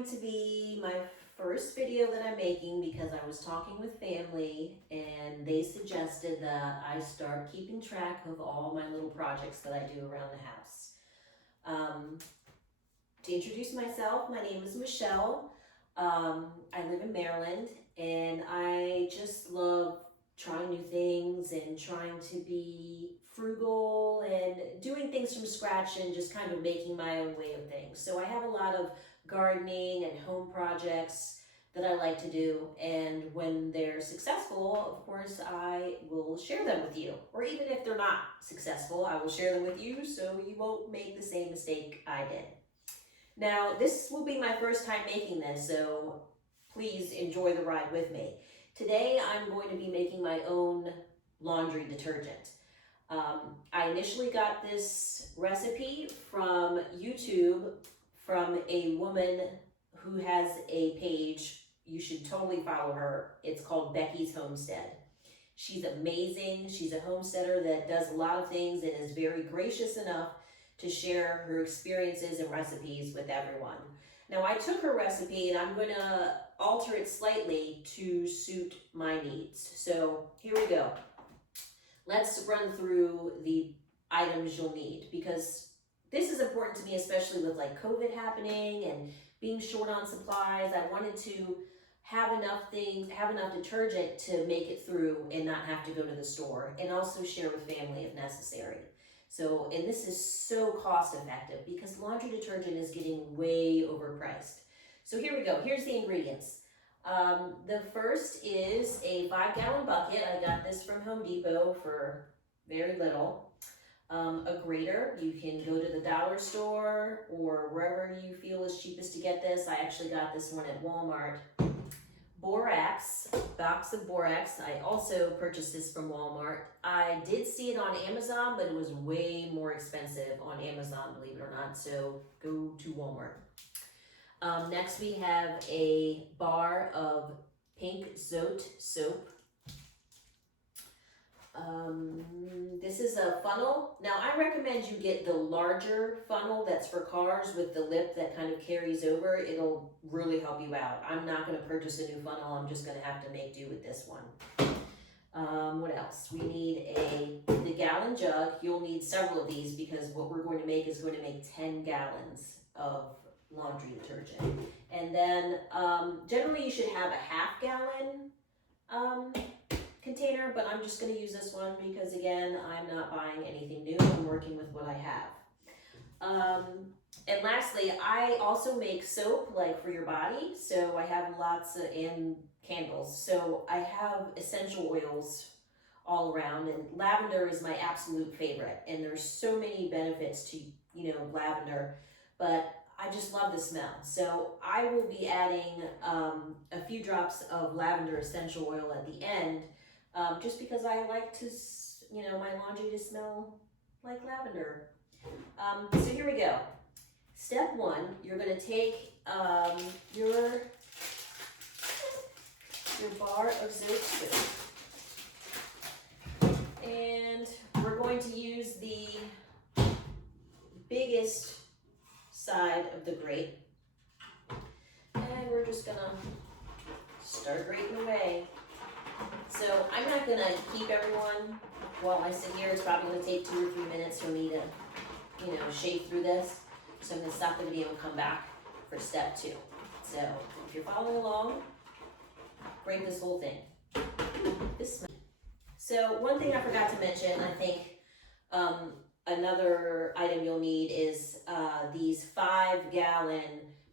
going to be my first video that I'm making because I was talking with family and they suggested that I start keeping track of all my little projects that I do around the house. To introduce myself, my name is Michelle. I live in Maryland and I just love trying new things and trying to be frugal and doing things from scratch and just kind of making my own way of things. So I have a lot of gardening and home projects that I like to do, and when they're successful, of course, I will share them with you. Or even if they're not successful, I will share them with you so you won't make the same mistake I did. Now, this will be my first time making this, so please enjoy the ride with me. Today, I'm going to be making my own laundry detergent. I initially got this recipe from YouTube from a woman who has a page. You should totally follow her. It's called Becky's Homestead. She's amazing. She's a homesteader that does a lot of things and is very gracious enough to share her experiences and recipes with everyone. Now, I took her recipe and I'm going to alter it slightly to suit my needs. So here we go. Let's run through the items you'll need, because this is important to me, especially with like COVID happening and being short on supplies. I wanted to have enough detergent to make it through and not have to go to the store, and also share with family if necessary. So, and this is so cost effective because laundry detergent is getting way overpriced. So here we go. Here's the ingredients. The first is a 5-gallon bucket. I got this from Home Depot for very little. A grater. You can go to the dollar store or wherever you feel is cheapest to get this. I actually got this one at Walmart. Borax, box of borax. I also purchased this from Walmart. I did see it on Amazon, but it was way more expensive on Amazon, believe it or not, so go to Walmart. Next we have a bar of pink Zote soap. This is a funnel. Now I recommend you get the larger funnel that's for cars with the lip that kind of carries over. It'll really help you out. I'm not going to purchase a new funnel. I'm just going to have to make do with this one. What else? We need the gallon jug. You'll need several of these because what we're going to make is going to make 10 gallons of laundry detergent. And then generally you should have a half-gallon container, but I'm just going to use this one because, again, I'm not buying anything new. I'm working with what I have. And lastly, I also make soap, like for your body. So I have lots of, and candles. So I have essential oils all around, and lavender is my absolute favorite. And there's so many benefits to, lavender, but I just love the smell. So I will be adding a few drops of lavender essential oil at the end, just because I like to, my laundry to smell like lavender. So here we go. Step one, you're going to take your bar of Zote soap, and we're going to use the biggest side of the grate, and we're just going to start grating away. So I'm not going to keep everyone while I sit here. It's probably going to take 2 or 3 minutes for me to, shave through this. So I'm going to stop the video and come back for step 2. So if you're following along, grate this whole thing. So one thing I forgot to mention, I think another item you'll need is these 5-gallon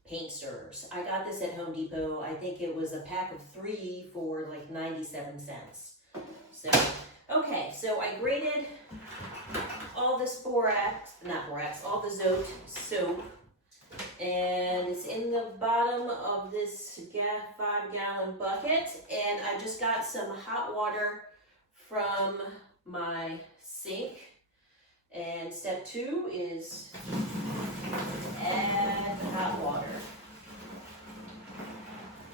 paint stirrers. I got this at Home Depot. I think it was a pack of 3 for like 97 cents. So, okay, so I grated all this all the Zote soap, and it's in the bottom of this 5-gallon bucket, and I just got some hot water from my sink. And step 2 is add the hot water.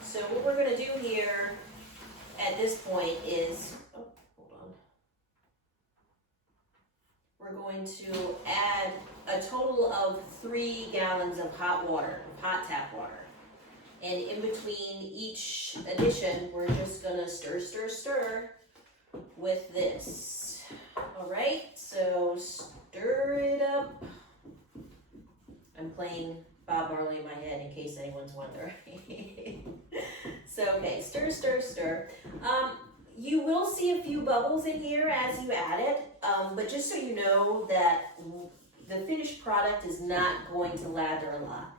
So what we're going to do here at this point is, we're going to add a total of 3 gallons of hot water, hot tap water. And in between each addition, we're just gonna stir, stir, stir with this. All right, so stir it up. I'm playing Bob Marley in my head in case anyone's wondering. So, okay, stir, stir, stir. You will see a few bubbles in here as you add it, but just so you know that the finished product is not going to lather a lot.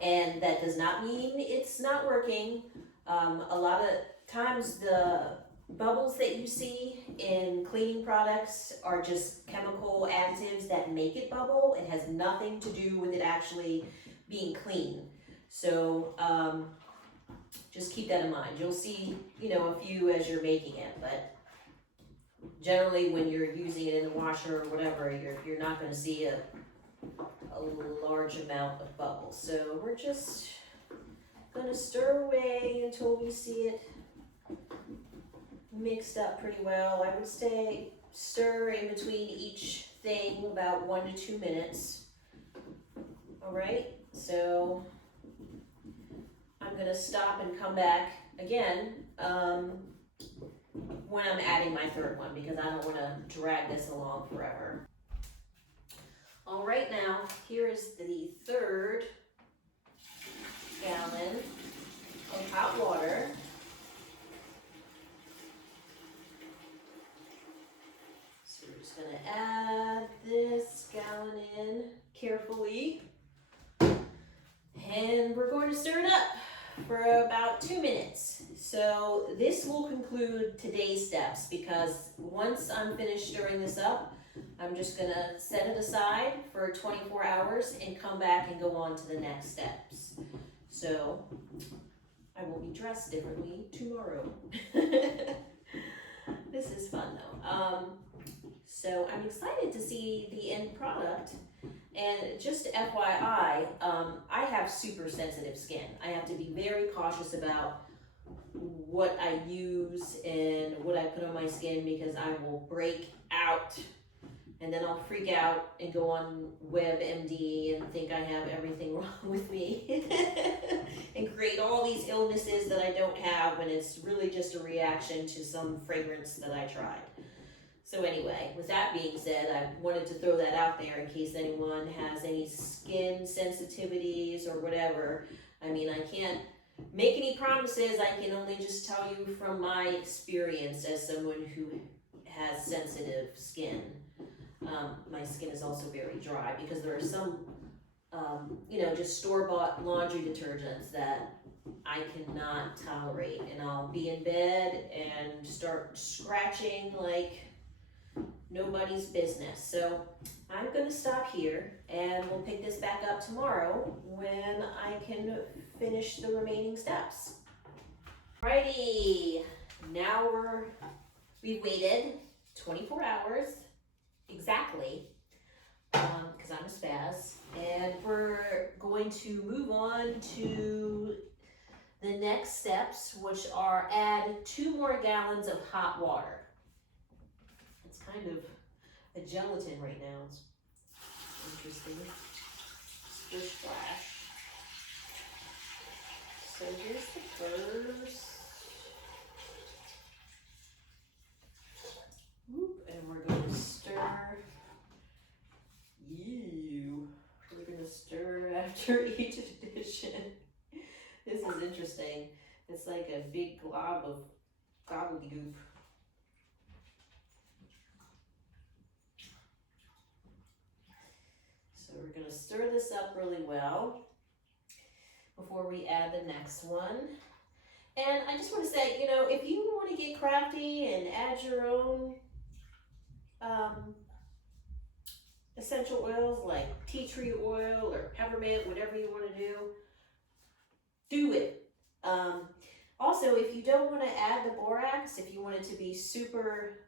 And that does not mean it's not working. A lot of times the bubbles that you see in cleaning products are just chemical additives that make it bubble. It has nothing to do with it actually being clean. So just keep that in mind. You'll see, you know, a few as you're making it, but generally when you're using it in the washer or whatever, you're not going to see a large amount of bubbles. So we're just going to stir away until we see it mixed up pretty well. I would say stir in between each thing about 1 to 2 minutes. All right, so I'm going to stop and come back again when I'm adding my third one because I don't want to drag this along forever. All right, now here is the third gallon of hot water. So we're just gonna add this gallon in carefully. And we're going to stir it up for about 2 minutes. So this will conclude today's steps because once I'm finished stirring this up, I'm just gonna set it aside for 24 hours and come back and go on to the next steps. So I will be dressed differently tomorrow. This is fun though. So I'm excited to see the end product. And just FYI, I have super sensitive skin. I have to be very cautious about what I use and what I put on my skin because I will break out and then I'll freak out and go on WebMD and think I have everything wrong with me and create all these illnesses that I don't have when it's really just a reaction to some fragrance that I tried. So anyway, with that being said, I wanted to throw that out there in case anyone has any skin sensitivities or whatever. I mean, I can't make any promises. I can only just tell you from my experience as someone who has sensitive skin. My skin is also very dry because there are some, you know, just store-bought laundry detergents that I cannot tolerate. And I'll be in bed and start scratching like nobody's business. So I'm going to stop here and we'll pick this back up tomorrow when I can finish the remaining steps. Alrighty, now we've waited 24 hours exactly because I'm a spaz, and we're going to move on to the next steps, which are add 2 more gallons of hot water. It's kind of a gelatin right now. It's interesting. Splish splash. So here's the first. Whoop, and we're going to stir. We're going to stir after each addition. This is interesting. It's like a big glob of gobbledygook. So we're going to stir this up really well before we add the next one. And I just want to say, you know, if you want to get crafty and add your own essential oils like tea tree oil or peppermint, whatever you want to do it. Also, if you don't want to add the borax, if you want it to be super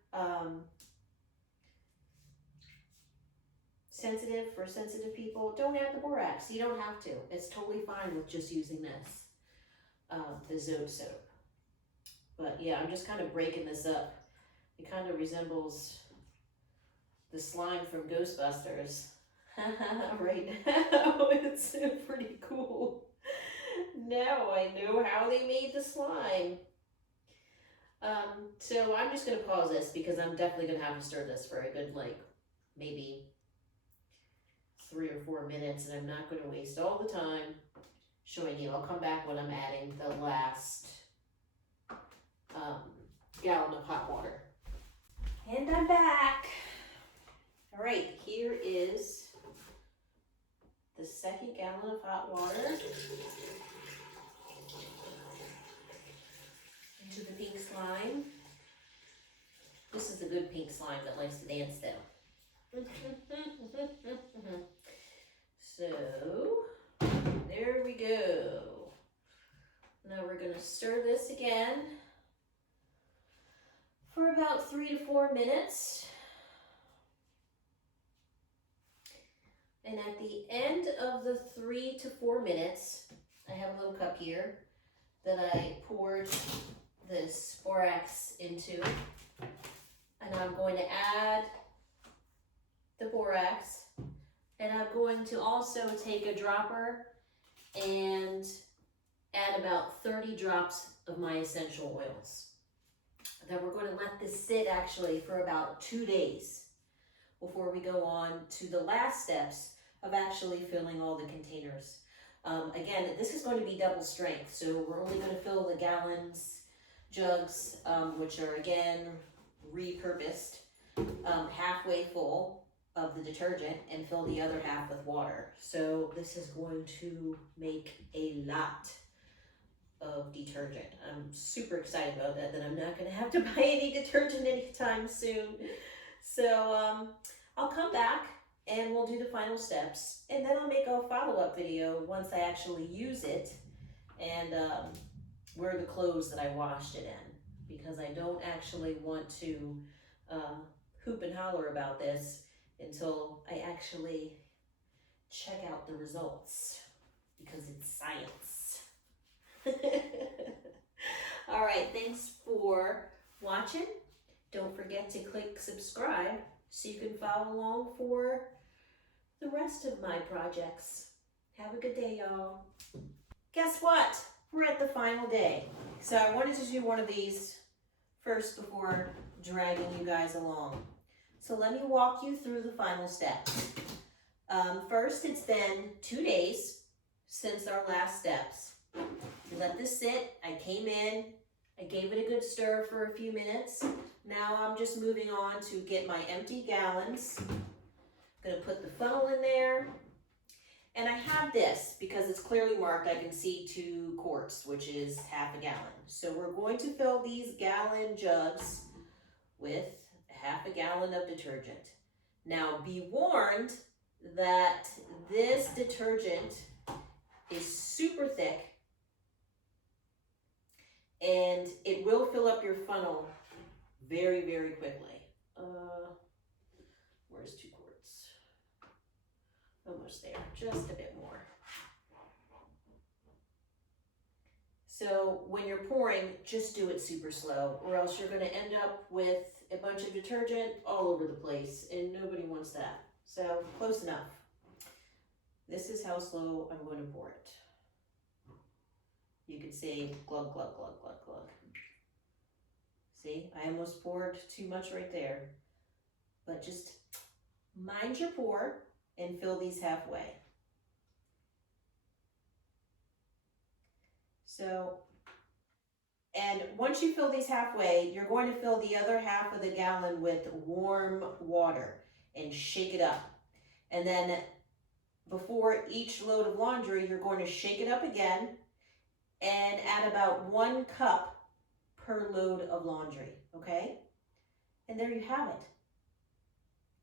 sensitive for sensitive people, don't add the borax. You don't have to. It's totally fine with just using this, the Zone soap. But yeah, I'm just kind of breaking this up. It kind of resembles the slime from Ghostbusters right now. It's pretty cool. Now I know how they made the slime. So I'm just gonna pause this because I'm definitely gonna have to stir this for a good, like, maybe 3 or 4 minutes, and I'm not gonna waste all the time showing you. I'll come back when I'm adding the last gallon of hot water. And I'm back. All right, here is the second gallon of hot water into the pink slime. This is a good pink slime that likes to dance though. So, there we go. Now we're gonna stir this again for about 3 to 4 minutes. And at the end of the 3 to 4 minutes, I have a little cup here that I poured this borax into. And I'm going to add the borax. And I'm going to also take a dropper and add about 30 drops of my essential oils. Then we're going to let this sit actually for about 2 days before we go on to the last steps of actually filling all the containers. Again, this is going to be double strength, so we're only going to fill the gallons, jugs, which are again repurposed, halfway full of the detergent, and fill the other half with water. So this is going to make a lot of detergent. I'm super excited about that I'm not going to have to buy any detergent anytime soon. So I'll come back and we'll do the final steps, and then I'll make a follow-up video once I actually use it and wear the clothes that I washed it in, because I don't actually want to hoop and holler about this until I actually check out the results, because it's science. All right, thanks for watching. Don't forget to click subscribe so you can follow along for the rest of my projects. Have a good day, y'all. Guess what? We're at the final day. So I wanted to do one of these first before dragging you guys along. So let me walk you through the final steps. First, it's been 2 days since our last steps. We let this sit. I came in, I gave it a good stir for a few minutes. Now I'm just moving on to get my empty gallons. I'm gonna put the funnel in there. And I have this because it's clearly marked. I can see 2 quarts, which is half a gallon. So we're going to fill these gallon jugs with half a gallon of detergent. Now be warned that this detergent is super thick and it will fill up your funnel very, very quickly. Where's 2 quarts? Almost there, just a bit more. So when you're pouring, just do it super slow, or else you're gonna end up with a bunch of detergent all over the place, and nobody wants that. So close enough. This is how slow I'm going to pour it. You could say glug, glug, glug, glug, glug. See, I almost poured too much right there. But just mind your pour and fill these halfway. So, and once you fill these halfway, you're going to fill the other half of the gallon with warm water and shake it up. And then before each load of laundry, you're going to shake it up again and add about 1 cup per load of laundry, okay? And there you have it.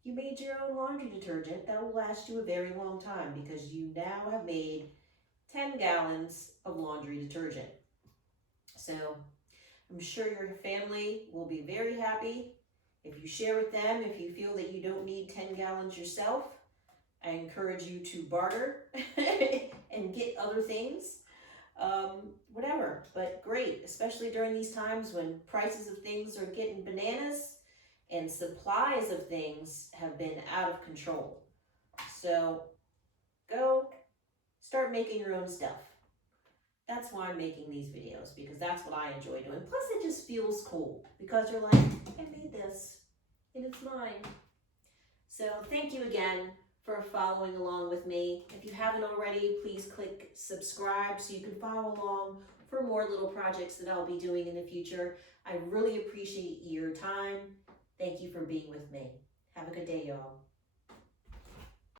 You made your own laundry detergent that will last you a very long time, because you now have made 10 gallons of laundry detergent. So I'm sure your family will be very happy if you share with them. If you feel that you don't need 10 gallons yourself, I encourage you to barter and get other things. Whatever, but great, especially during these times when prices of things are getting bananas and supplies of things have been out of control. So go start making your own stuff. That's that's why I'm making these videos, because that's what I enjoy doing. Plus it just feels cool because you're like, I made this and it's mine. So thank you again for following along with me. If you haven't already, please click subscribe so you can follow along for more little projects that I'll be doing in the future. I really appreciate your time. Thank you for being with me. Have a good day, y'all.